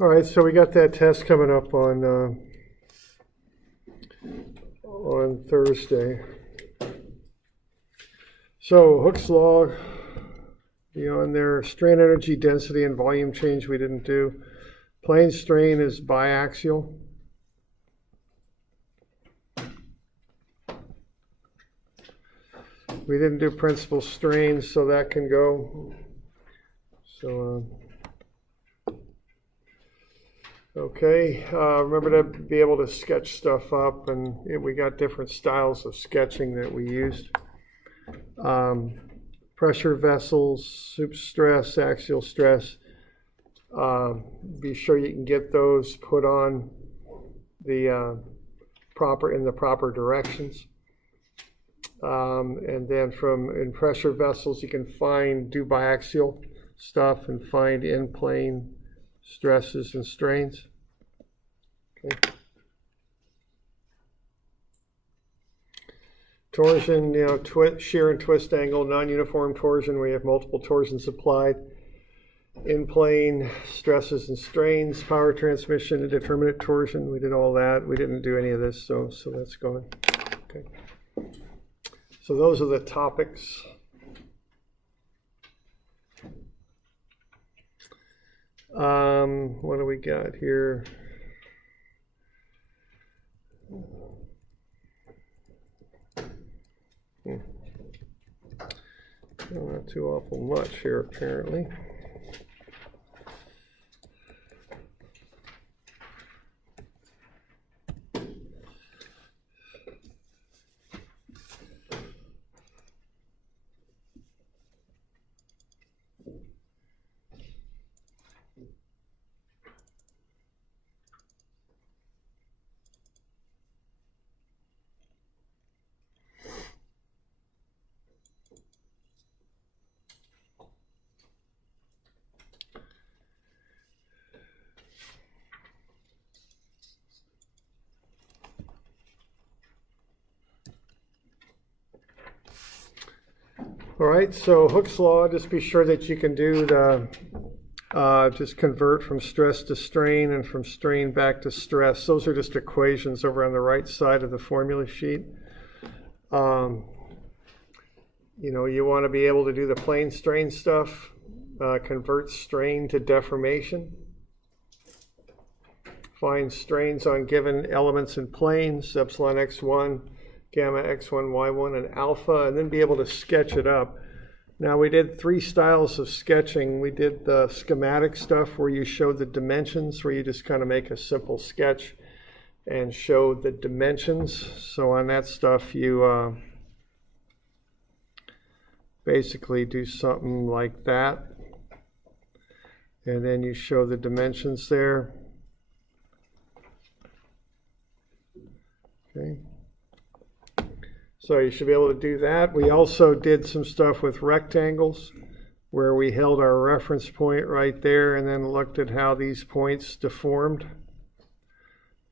All right, so we got that test coming up on Thursday. So Hooke's law, beyond there, strain energy, density, and volume change we didn't do. Plane strain is biaxial. We didn't do principal strain, so that can go. So, okay, remember to be able to sketch stuff up, and we got different styles of sketching that we used. Pressure vessels, superstress, axial stress. Be sure you can get those put on the in the proper directions. And then in pressure vessels, you can do biaxial stuff and find in-plane stresses and strains. Okay. Torsion, shear and twist angle, non-uniform torsion, we have multiple torsions applied. In-plane stresses and strains, power transmission, indeterminate torsion, we did all that. We didn't do any of this, so that's going. Okay. So those are the topics. What do we got here? Not too awful much here, apparently. All right, so Hooke's law, just be sure that you can do just convert from stress to strain and from strain back to stress. Those are just equations over on the right side of the formula sheet. You want to be able to do the plane strain stuff, convert strain to deformation, find strains on given elements in planes, epsilon x1, gamma x1, y1, and alpha, and then be able to sketch it up. Now we did 3 styles of sketching. We did the schematic stuff where you show the dimensions, where you just kind of make a simple sketch and show the dimensions. So on that stuff you basically do something like that, and then you show the dimensions there. Okay. So you should be able to do that. We also did some stuff with rectangles where we held our reference point right there and then looked at how these points deformed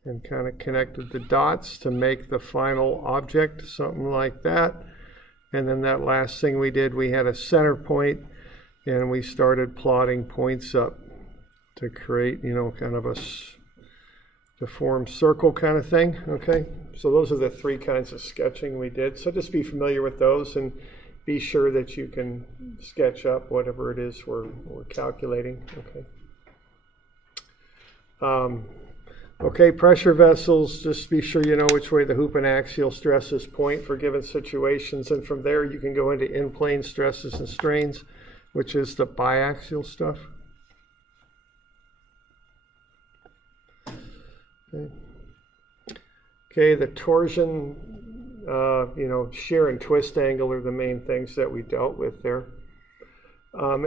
and kind of connected the dots to make the final object, something like that. And then that last thing we did, we had a center point and we started plotting points up to create, kind of a deformed circle kind of thing. Okay, so those are the 3 kinds of sketching we did. So just be familiar with those and be sure that you can sketch up whatever it is we're calculating. Okay. Okay, pressure vessels, just be sure you know which way the hoop and axial stresses point for given situations, and from there you can go into in-plane stresses and strains, which is the biaxial stuff. Okay, the torsion, shear and twist angle are the main things that we dealt with there.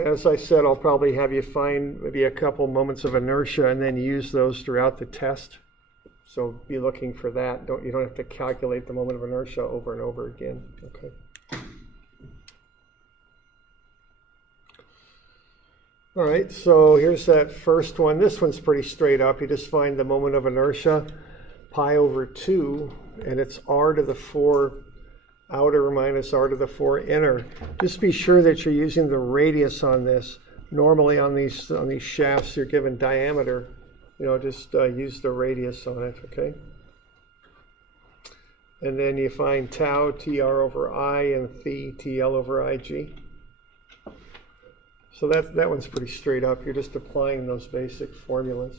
As I said, I'll probably have you find maybe a couple moments of inertia and then use those throughout the test. So be looking for that. You don't have to calculate the moment of inertia over and over again. Okay. All right, so here's that first one. This one's pretty straight up. You just find the moment of inertia, pi over 2, and it's r to the 4 outer minus r to the 4 inner. Just be sure that you're using the radius on this. Normally on these shafts, you're given diameter, just use the radius on it, okay? And then you find tau, TR over I, and phi, TL over IG. So that one's pretty straight up. You're just applying those basic formulas.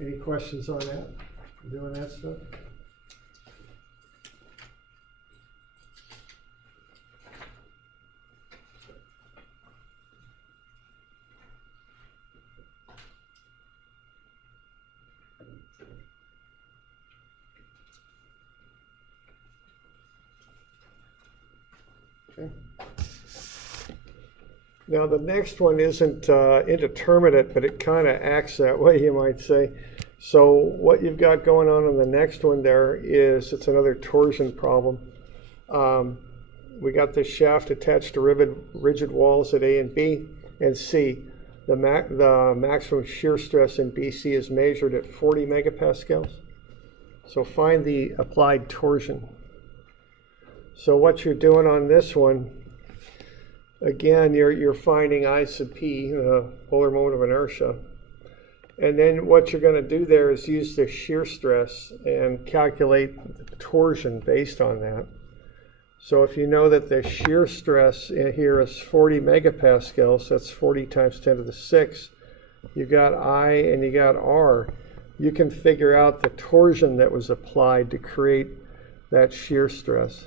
Any questions on that? Doing that stuff? Okay. Now the next one isn't indeterminate, but it kind of acts that way, you might say. So what you've got going on the next one there is, it's another torsion problem. We got this shaft attached to rigid walls at A and B and C. The maximum shear stress in BC is measured at 40 megapascals. So find the applied torsion. So what you're doing on this one, again, you're finding I sub P, the polar moment of inertia. And then what you're going to do there is use the shear stress and calculate the torsion based on that. So if you know that the shear stress here is 40 megapascals, that's 40 times 10 to the 6, you got I and you got R. You can figure out the torsion that was applied to create that shear stress.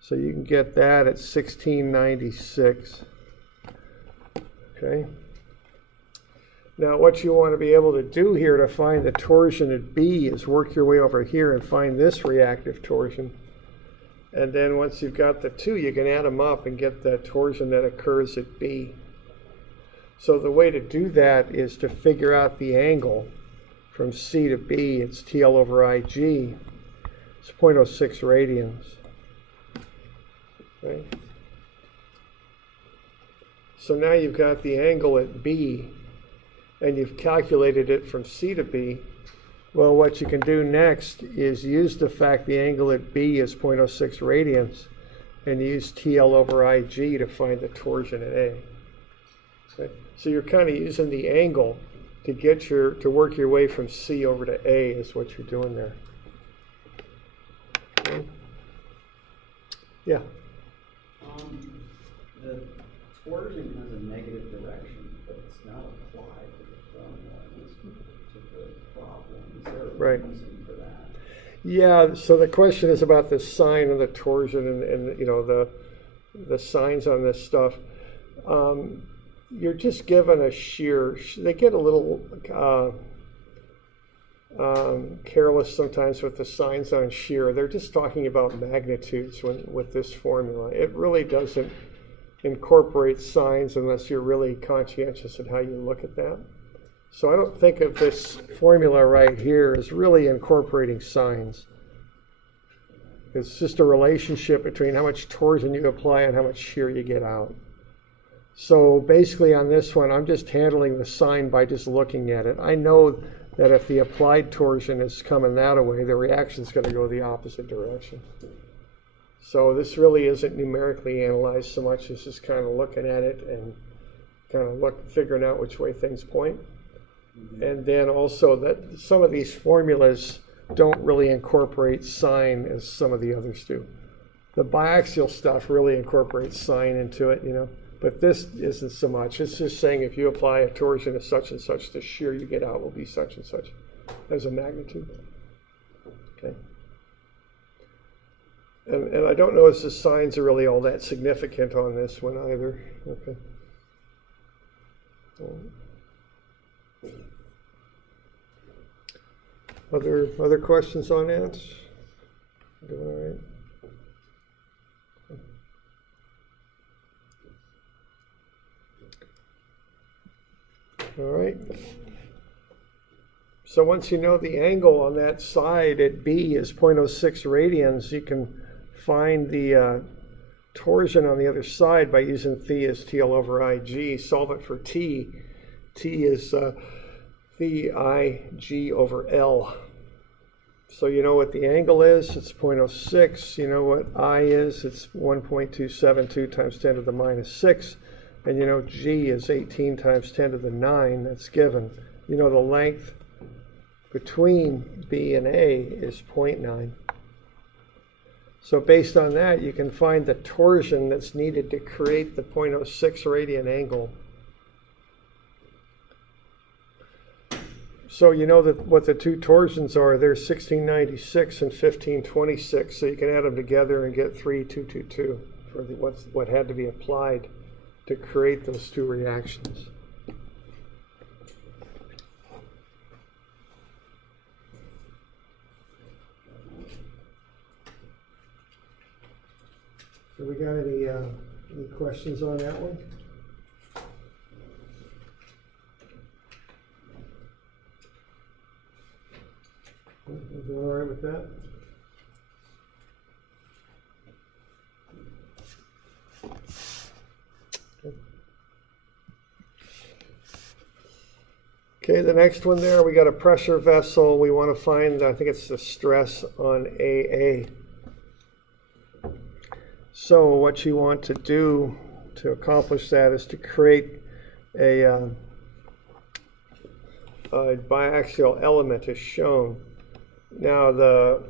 So you can get that at 1696. Okay. Now what you want to be able to do here to find the torsion at B is work your way over here and find this reactive torsion. And then once you've got the two, you can add them up and get the torsion that occurs at B. So the way to do that is to figure out the angle from C to B. It's TL over IG. It's 0.06 radians. Okay. So now you've got the angle at B, and you've calculated it from C to B. Well, what you can do next is use the fact the angle at B is 0.06 radians and use TL over IG to find the torsion at A. Okay? So you're kind of using the angle to to work your way from C over to A is what you're doing there. Okay? Yeah? The torsion has a negative direction, but it's not applied to the formula in this particular problem. Is there a reason for that? Yeah, so the question is about the sign of the torsion and the signs on this stuff. You're just given a shear. They get a little careless sometimes with the signs on shear. They're just talking about magnitudes with this formula. It really doesn't incorporate signs unless you're really conscientious of how you look at that. So I don't think of this formula right here as really incorporating signs. It's just a relationship between how much torsion you apply and how much shear you get out. So basically on this one, I'm just handling the sign by just looking at it. I know that if the applied torsion is coming that way, the reaction is going to go the opposite direction. So this really isn't numerically analyzed so much as just kind of looking at it and kind of figuring out which way things point. Mm-hmm. And then also that some of these formulas don't really incorporate sign as some of the others do. The biaxial stuff really incorporates sign into it, but this isn't so much. It's just saying if you apply a torsion of such and such, the shear you get out will be such and such as a magnitude. Okay. And I don't know if the signs are really all that significant on this one either. Okay. Other questions on that? Doing all right? All right. So once you know the angle on that side at B is 0.06 radians, you can find the torsion on the other side by using phi as TL over IG. Solve it for T. T is phi IG over L. So you know what the angle is, it's 0.06. You know what I is, it's 1.272 times 10 to the minus 6. And you know G is 18 times 10 to the 9, that's given. You know the length between B and A is 0.9. So based on that, you can find the torsion that's needed to create the 0.06 radian angle. So you know that what the two torsions are, they're 1696 and 1526, so you can add them together and get 3222 for what had to be applied to create those two reactions. So we got any questions on that one? You doing all right with that? Okay, the next one there, we got a pressure vessel. We want to find, I think it's the stress on AA. So what you want to do to accomplish that is to create a biaxial element as shown. Now the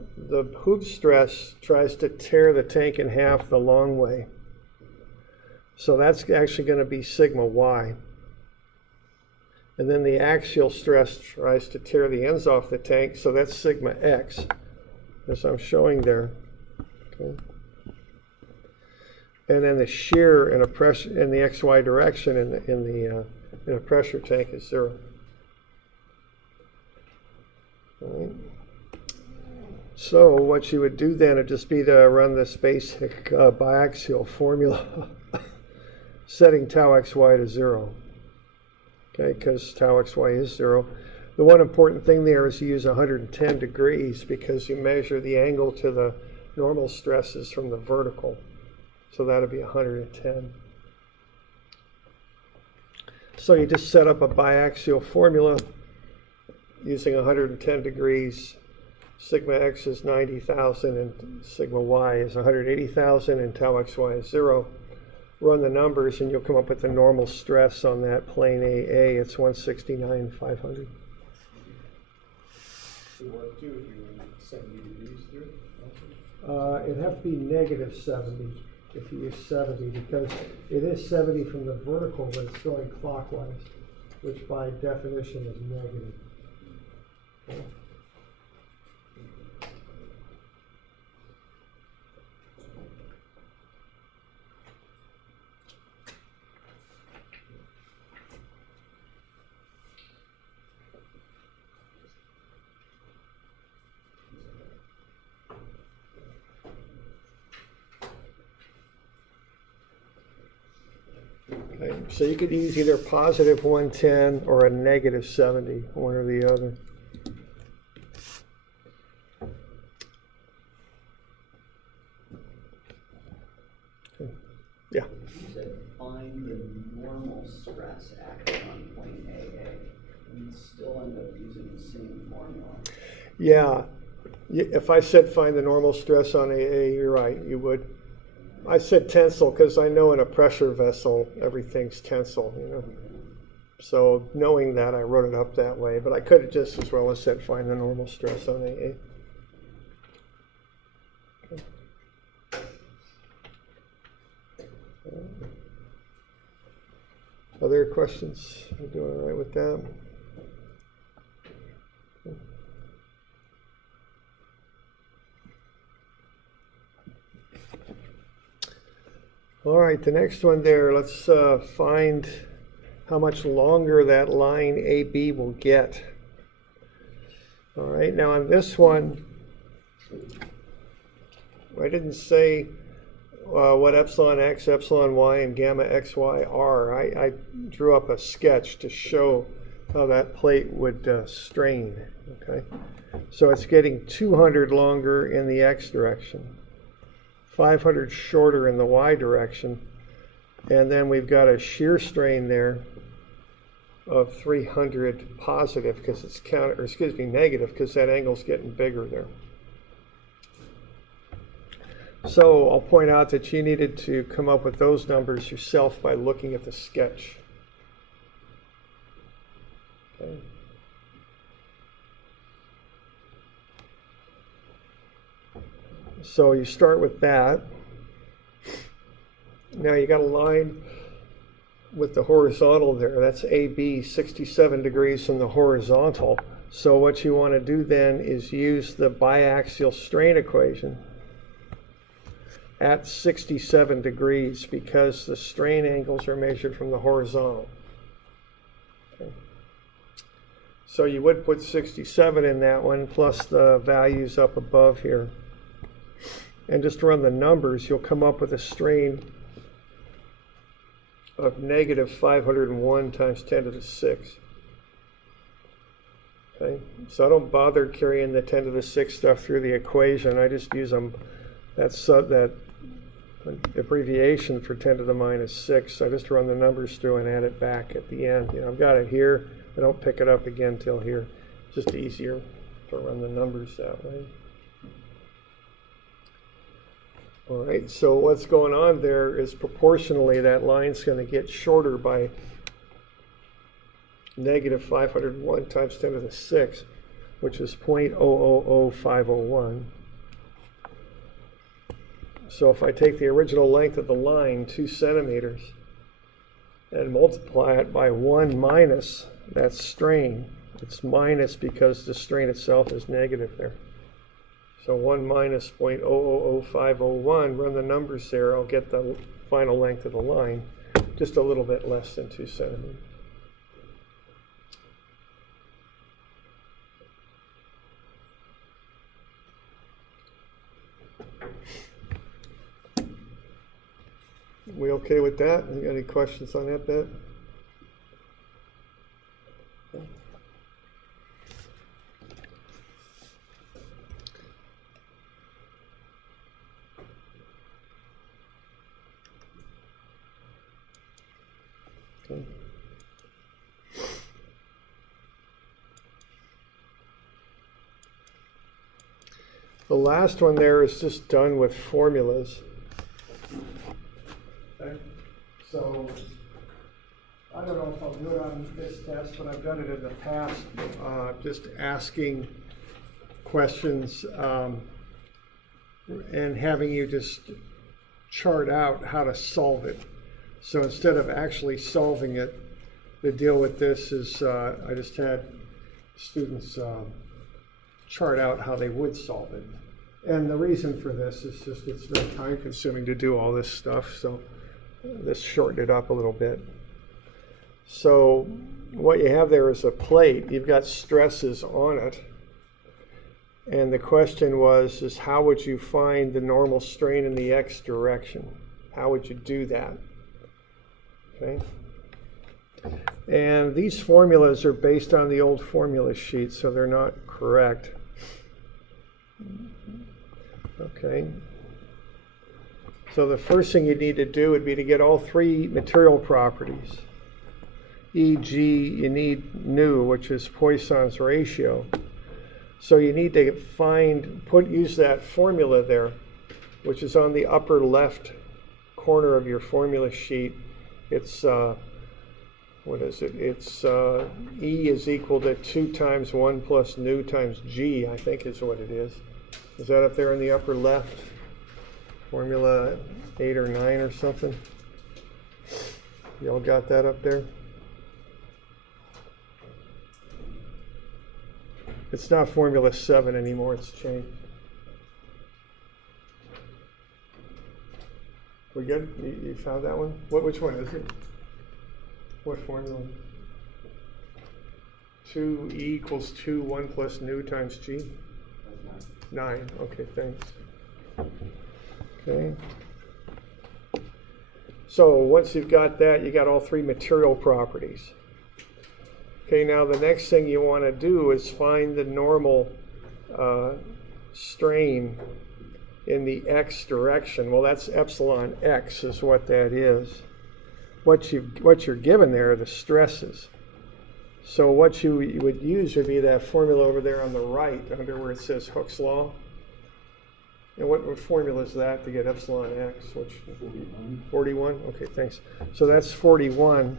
hoop stress tries to tear the tank in half the long way. So that's actually going to be sigma y. And then the axial stress tries to tear the ends off the tank, so that's sigma x, as I'm showing there. Okay. And then the shear in a pressure in the xy direction in a pressure tank is 0. All right. So what you would do then would just be to run this basic biaxial formula, setting tau xy to 0. Okay, because tau xy is 0. The one important thing there is you use 110 degrees because you measure the angle to the normal stresses from the vertical. So that'll be 110. So you just set up a biaxial formula using 110 degrees. Sigma x is 90,000 and sigma y is 180,000 and tau xy is 0. Run the numbers and you'll come up with the normal stress on that plane AA. It's 169,500. So what do you 70 degrees through? It'd have to be negative 70 if you use 70 because it is 70 from the vertical, but it's going clockwise, which by definition is negative. Okay. Okay, so you could use either positive 110 or a negative 70, one or the other. Okay. Yeah. You said find the normal stress acting on point AA, and you'd still end up using the same formula. Yeah. If I said find the normal stress on AA, you're right, you would. I said tensile because I know in a pressure vessel everything's tensile, you know. So knowing that, I wrote it up that way. But I could have just as well as said find the normal stress on AA. Okay. Other questions? You doing all right with that? All right, the next one there, let's find how much longer that line AB will get. All right, now on this one, I didn't say what epsilon x, epsilon y, and gamma xy are. I drew up a sketch to show how that plate would strain, okay? So it's getting 200 longer in the x direction. 500 shorter in the y direction, and then we've got a shear strain there of 300 positive because it's negative because that angle's getting bigger there. So I'll point out that you needed to come up with those numbers yourself by looking at the sketch. Okay. So you start with that. Now you got a line with the horizontal there. That's AB, 67 degrees from the horizontal. So what you want to do then is use the biaxial strain equation at 67 degrees because the strain angles are measured from the horizontal. Okay. So you would put 67 in that one plus the values up above here. And just run the numbers, you'll come up with a strain of negative 501 times 10 to the 6. Okay, so I don't bother carrying the 10 to the 6 stuff through the equation. I just use them. That abbreviation for 10 to the minus 6. I just run the numbers through and add it back at the end. I've got it here. I don't pick it up again till here. It's just easier to run the numbers that way. All right, so what's going on there is proportionally that line's going to get shorter by negative 501 times 10 to the 6, which is 0.000501. So if I take the original length of the line, 2 centimeters, and multiply it by 1 minus that strain, it's minus because the strain itself is negative there. So 1 minus 0.000501, run the numbers there, I'll get the final length of the line, just a little bit less than 2 centimeters. We okay with that? Any questions on that bit? Okay. The last one there is just done with formulas. Okay. So I don't know if I'll do it on this test, but I've done it in the past, just asking questions and having you just chart out how to solve it. So instead of actually solving it, the deal with this is I just had students chart out how they would solve it. And the reason for this is just it's very time consuming to do all this stuff, so this shortened it up a little bit. So what you have there is a plate. You've got stresses on it. And the question is how would you find the normal strain in the x direction? How would you do that? Okay. And these formulas are based on the old formula sheet, so they're not correct. Okay. So the first thing you need to do would be to get all 3 material properties. E.g., you need nu, which is Poisson's ratio. So you need to use that formula there, which is on the upper left corner of your formula sheet. It's, what is it? It's E is equal to 2 times 1 plus nu times G, I think is what it is. Is that up there in the upper left? Formula 8 or 9 or something? Y'all got that up there? It's not Formula 7 anymore, it's changed. We good? You found that one? Which one is it? What formula? 2E equals 2, 1 plus nu times G? That's 9. Okay, thanks. Okay. So once you've got that, you got all 3 material properties. Okay, now the next thing you want to do is find the normal strain in the x direction. Well, that's epsilon x is what that is. What you're given there are the stresses. So what you would use would be that formula over there on the right, under where it says Hooke's law. And what formula is that to get epsilon x? Which 41? Okay, thanks. So that's 41.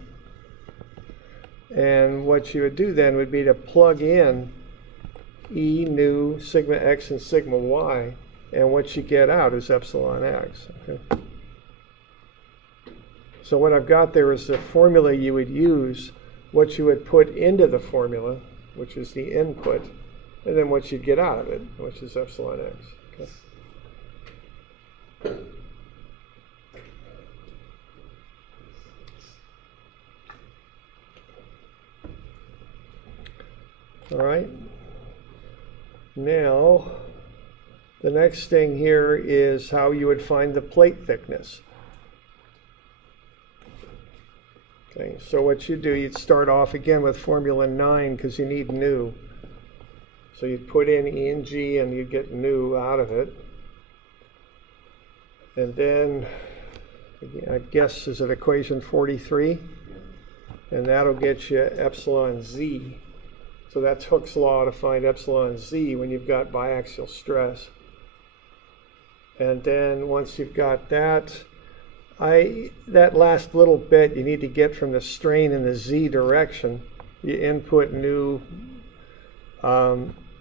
And what you would do then would be to plug in E nu sigma x and sigma y, and what you get out is epsilon x. Okay. So what I've got there is the formula you would use, what you would put into the formula, which is the input, and then what you'd get out of it, which is epsilon x. Okay. All right. Now, the next thing here is how you would find the plate thickness. Okay, so what you do, you'd start off again with formula 9 because you need nu. So you'd put in E and G and you'd get nu out of it. And then, I guess, is it equation 43? And that'll get you epsilon z. So that's Hooke's law to find epsilon z when you've got biaxial stress. And then once you've got that, that last little bit you need to get from the strain in the z direction. You input nu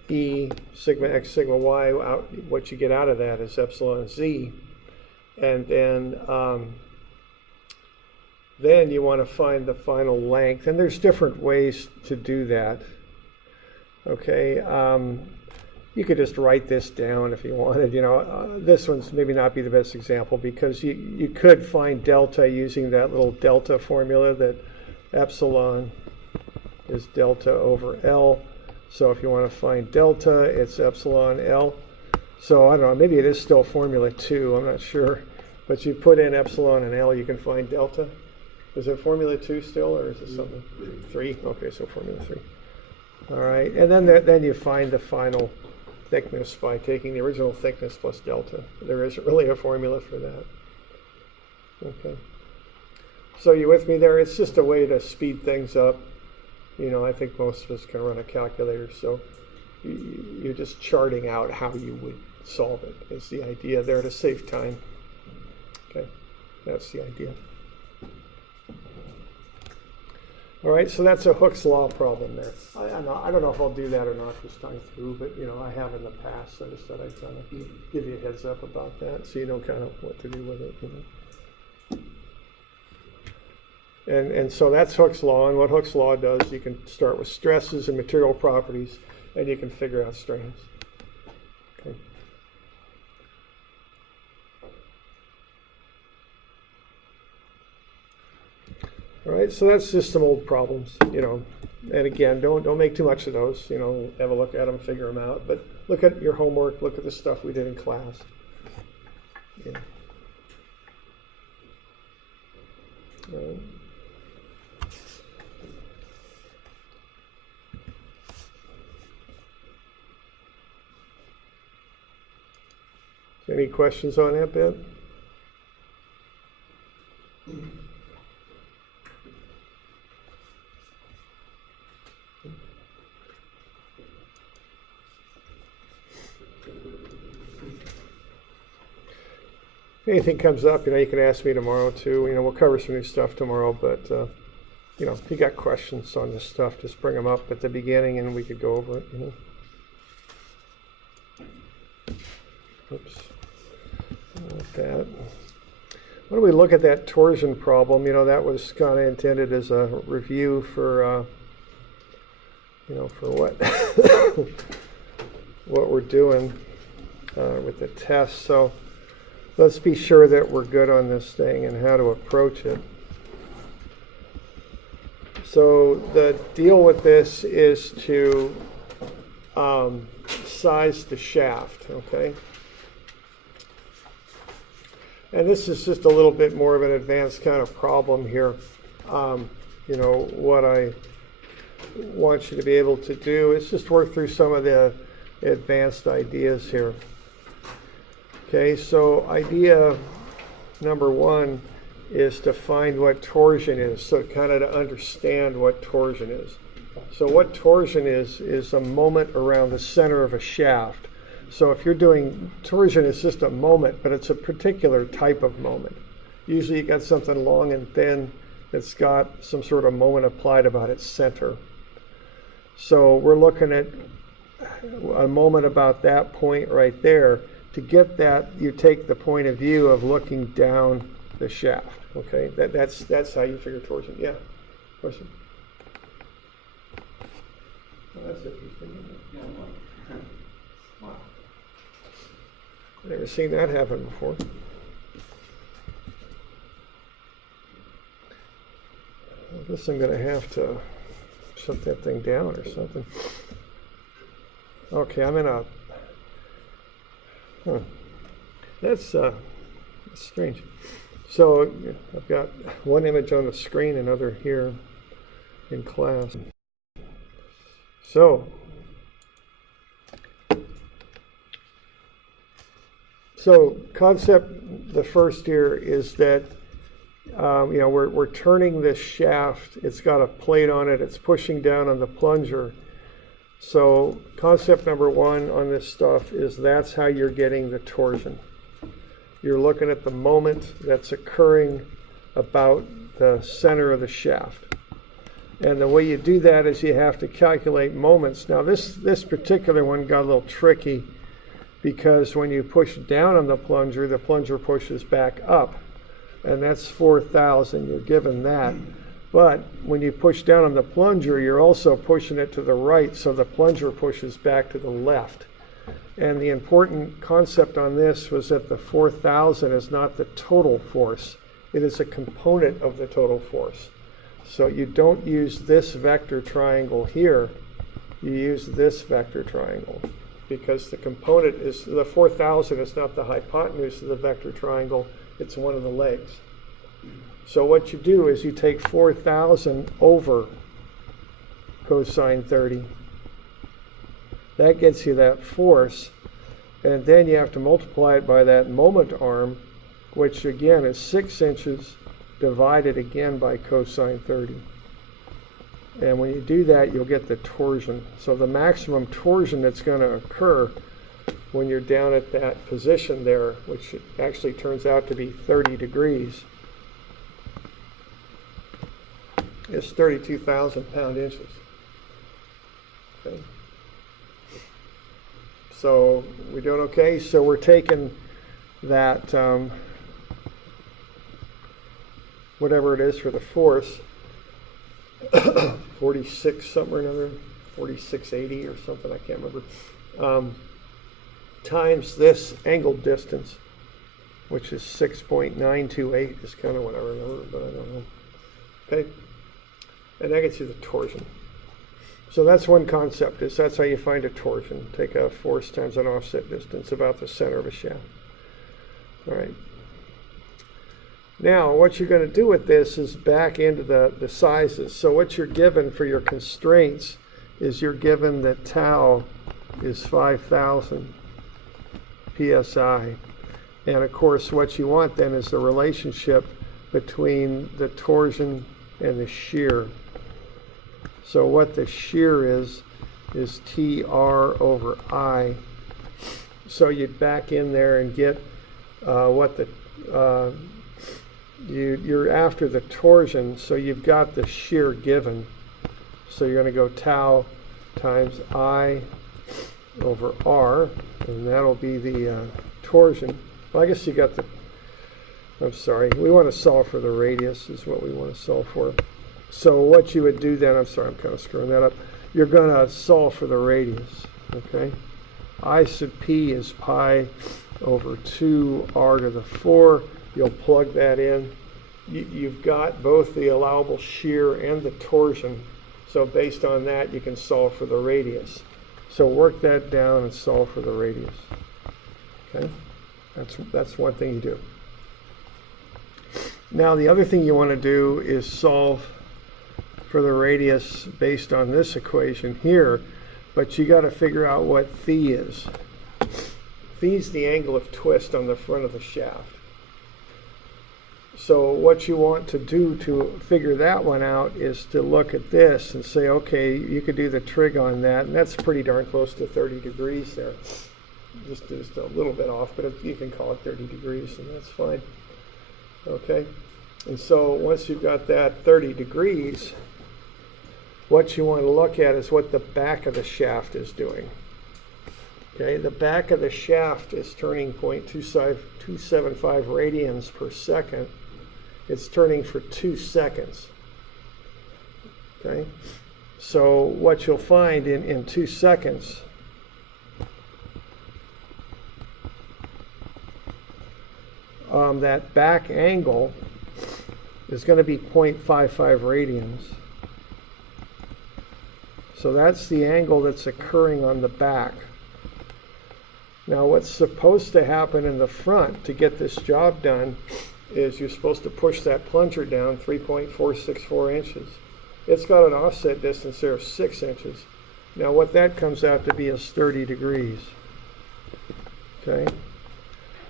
E sigma x sigma y. What you get out of that is epsilon z. And then you want to find the final length. And there's different ways to do that. Okay, you could just write this down if you wanted. This one's maybe not be the best example because you could find delta using that little delta formula that epsilon is delta over L. So if you want to find delta, it's epsilon L. So I don't know, maybe it is still formula 2, I'm not sure. But you put in epsilon and L, you can find delta. Is it formula 2 still, or is it something? 3? Okay, so formula 3. All right, and then you find the final thickness by taking the original thickness plus delta. There isn't really a formula for that. Okay. So you with me there? It's just a way to speed things up. I think most of us can run a calculator, so you're just charting out how you would solve it is the idea there to save time. Okay, that's the idea. All right, so that's a Hooke's law problem there. I don't know if I'll do that or not this time through, but I have in the past, so I just thought I'd kind of give you a heads up about that so you know kind of what to do with it. And so that's Hooke's law, and what Hooke's law does, you can start with stresses and material properties, and you can figure out strains. Okay. All right, so that's just some old problems, and again, don't make too much of those, have a look at them, figure them out, but look at your homework, look at the stuff we did in class. Yeah. Any questions on that bit? If anything comes up, you can ask me tomorrow too. We'll cover some new stuff tomorrow, but if you got questions on this stuff, just bring them up at the beginning and we could go over it. Oops. Like that. Why don't we look at that torsion problem? That was kind of intended as a review for for what we're doing with the test. So let's be sure that we're good on this thing and how to approach it. So the deal with this is to size the shaft, okay? And this is just a little bit more of an advanced kind of problem here. What I want you to be able to do is just work through some of the advanced ideas here. Okay, so idea number 1 is to find what torsion is, so kind of to understand what torsion is. So what torsion is a moment around the center of a shaft. So if you're doing torsion, it's just a moment, but it's a particular type of moment. Usually you got something long and thin that's got some sort of moment applied about its center. So we're looking at a moment about that point right there. To get that, you take the point of view of looking down the shaft. Okay, that's how you figure torsion. Yeah, question. Well, that's interesting. Wow. I've never seen that happen before. I guess I'm going to have to shut that thing down or something. Okay, I'm in a. That's strange. So I've got one image on the screen, another here in class. So concept, the first here is that we're turning this shaft. It's got a plate on it. It's pushing down on the plunger. So concept number one on this stuff is that's how you're getting the torsion. You're looking at the moment that's occurring about the center of the shaft. And the way you do that is you have to calculate moments. Now this particular one got a little tricky because when you push down on the plunger pushes back up. And that's 4,000, you're given that. But when you push down on the plunger, you're also pushing it to the right, so the plunger pushes back to the left. And the important concept on this was that the 4,000 is not the total force. It is a component of the total force. So you don't use this vector triangle here. You use this vector triangle because the component is, the 4,000 is not the hypotenuse of the vector triangle. It's one of the legs. So what you do is you take 4,000 over cosine 30. That gets you that force. And then you have to multiply it by that moment arm, which again is 6 inches divided again by cosine 30. And when you do that, you'll get the torsion. So the maximum torsion that's going to occur when you're down at that position there, which actually turns out to be 30 degrees, is 32,000 pound-inches. Okay. So we're doing okay? So we're taking that, whatever it is for the force, 46 something or another, 4680 or something, I can't remember, times this angled distance, which is 6.928 is kind of what I remember, but I don't know. Okay, and that gets you the torsion. So that's one concept, is that's how you find a torsion. Take a force times an offset distance about the center of a shaft. All right. Now, what you're going to do with this is back into the sizes. So what you're given for your constraints is you're given that tau is 5,000 psi. And of course, what you want then is the relationship between the torsion and the shear. So what the shear is TR over I. So you'd back in there and get what the, you're after the torsion, so you've got the shear given. So you're going to go tau times I over R, and that'll be the torsion. Well, I guess you got the, I'm sorry, we want to solve for the radius is what we want to solve for. So what you would do then, I'm sorry, I'm kind of screwing that up. You're going to solve for the radius, okay? I sub p is pi over 2r to the 4. You'll plug that in. You've got both the allowable shear and the torsion. So based on that, you can solve for the radius. So work that down and solve for the radius. Okay? That's one thing you do. Now the other thing you want to do is solve for the radius based on this equation here, but you got to figure out what phi is. Phi is the angle of twist on the front of the shaft. So what you want to do to figure that one out is to look at this and say, okay, you could do the trig on that, and that's pretty darn close to 30 degrees there. Just a little bit off, but you can call it 30 degrees, and that's fine. Okay, and so once you've got that 30 degrees, what you want to look at is what the back of the shaft is doing. Okay, the back of the shaft is turning 0.275 radians per second. It's turning for 2 seconds. Okay, so what you'll find in 2 seconds, that back angle is going to be 0.55 radians. So that's the angle that's occurring on the back. Now what's supposed to happen in the front to get this job done is you're supposed to push that plunger down 3.464 inches. It's got an offset distance there of 6 inches. Now what that comes out to be is 30 degrees. Okay.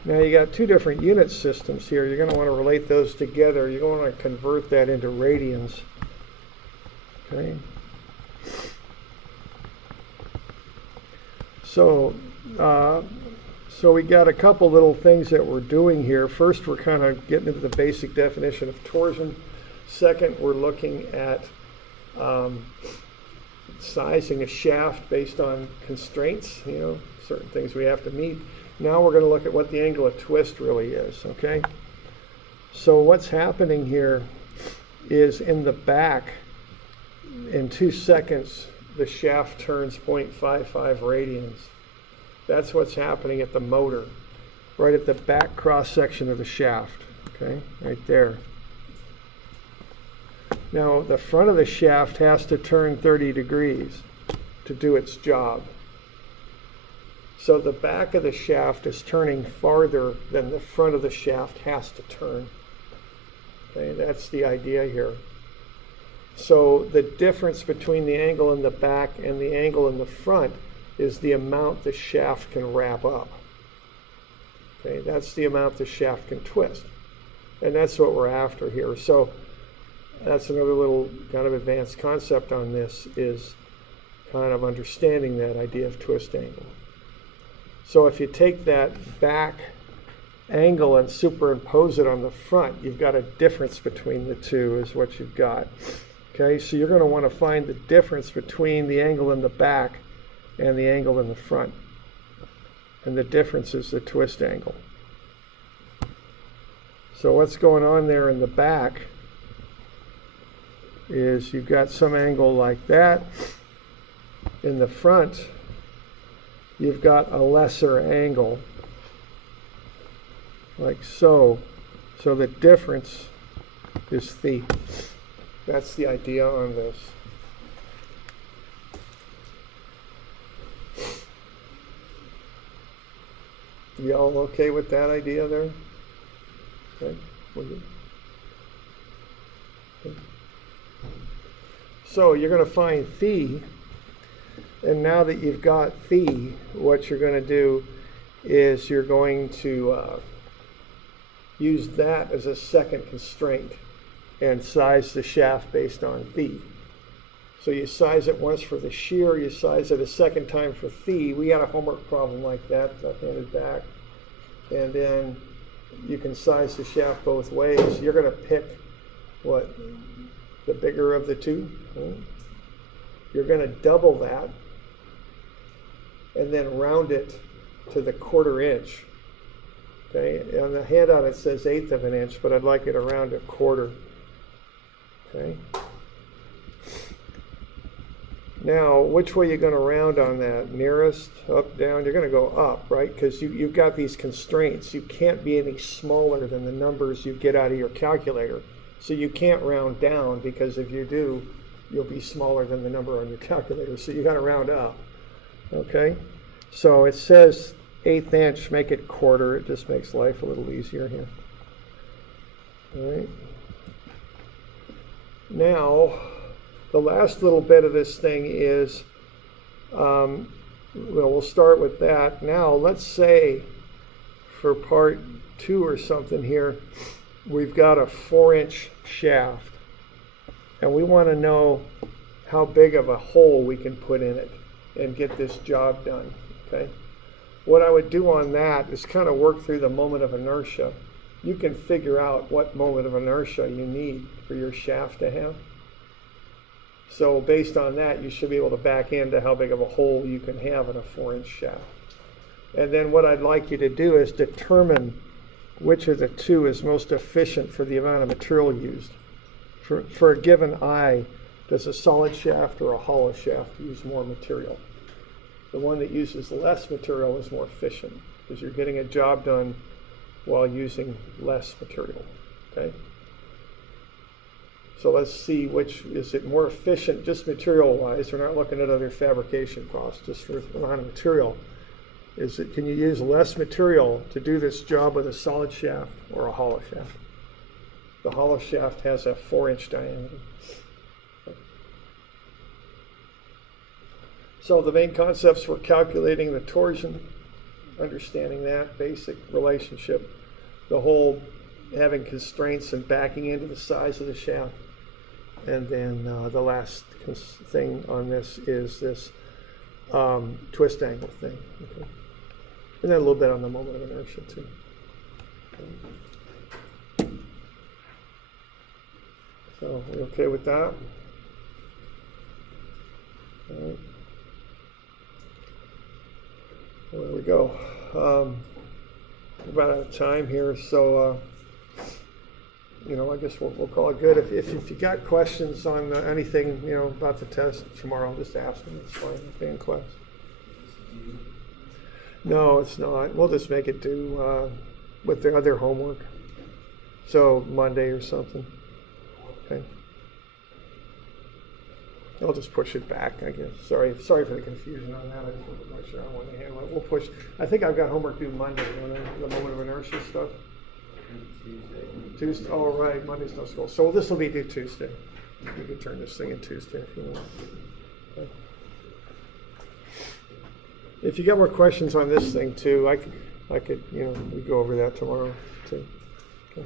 Now you got two different unit systems here. You're going to want to relate those together. You're going to want to convert that into radians. Okay. So we got a couple little things that we're doing here. First, we're kind of getting into the basic definition of torsion. Second, we're looking at sizing a shaft based on constraints, certain things we have to meet. Now we're going to look at what the angle of twist really is, okay? So what's happening here is in the back, in 2 seconds, the shaft turns 0.55 radians. That's what's happening at the motor, right at the back cross section of the shaft, okay, right there. Now the front of the shaft has to turn 30 degrees to do its job. So the back of the shaft is turning farther than the front of the shaft has to turn. Okay, that's the idea here. So the difference between the angle in the back and the angle in the front is the amount the shaft can wrap up. Okay, that's the amount the shaft can twist. And that's what we're after here. So that's another little kind of advanced concept on this, is kind of understanding that idea of twist angle. So if you take that back angle and superimpose it on the front, you've got a difference between the two is what you've got. Okay, so you're going to want to find the difference between the angle in the back and the angle in the front. And the difference is the twist angle. So what's going on there in the back is you've got some angle like that. In the front, you've got a lesser angle, like so. So the difference is theta. That's the idea on this. Y'all okay with that idea there? Okay. Okay. So you're going to find theta. And now that you've got theta, what you're going to do is you're going to use that as a second constraint and size the shaft based on theta. So you size it once for the shear, you size it a second time for theta. We had a homework problem like that handed back. And then you can size the shaft both ways. You're going to pick what? The bigger of the two. You're going to double that and then round it to the 1/4 inch. Okay, on the handout it says 1/8 of an inch, but I'd like it around 1/4. Okay. Now, which way are you going to round on that? Nearest, up, down? You're going to go up, right? Because you've got these constraints. You can't be any smaller than the numbers you get out of your calculator. So you can't round down, because if you do, you'll be smaller than the number on your calculator. So you got to round up. Okay, so it says 1/8 inch, make it 1/4. It just makes life a little easier here. All right. Now, the last little bit of this thing is, well, we'll start with that. Now, let's say for part 2 or something here, we've got a 4-inch shaft, and we want to know how big of a hole we can put in it and get this job done, okay? What I would do on that is kind of work through the moment of inertia. You can figure out what moment of inertia you need for your shaft to have. So based on that, you should be able to back into how big of a hole you can have in a 4-inch shaft. And then what I'd like you to do is determine which of the two is most efficient for the amount of material used. For a given eye, does a solid shaft or a hollow shaft use more material? The one that uses less material is more efficient because you're getting a job done while using less material, okay? So let's see which, is it more efficient just material-wise? We're not looking at other fabrication costs, just for the amount of material. Can you use less material to do this job with a solid shaft or a hollow shaft? The hollow shaft has a 4-inch diameter. So the main concepts for calculating the torsion, understanding that basic relationship, the whole having constraints and backing into the size of the shaft, and then the last thing on this is this twist angle thing. Okay. And then a little bit on the moment of inertia too. So we okay with that? All right. Well, there we go. About out of time here, so I guess we'll call it good. If you got questions on anything about the test tomorrow, just ask them. It's fine. I'll be in class. No, it's not. We'll just make it do with the other homework. So Monday or something. Okay. I'll just push it back, I guess. Sorry for the confusion on that. I just wasn't quite sure I want to handle it. We'll push. I think I've got homework due Monday, the moment of inertia stuff. Tuesday. Oh, right. Monday's no school. So this will be due Tuesday. You can turn this thing in Tuesday if you want. Okay. If you got more questions on this thing too, I could, we go over that tomorrow too. Okay.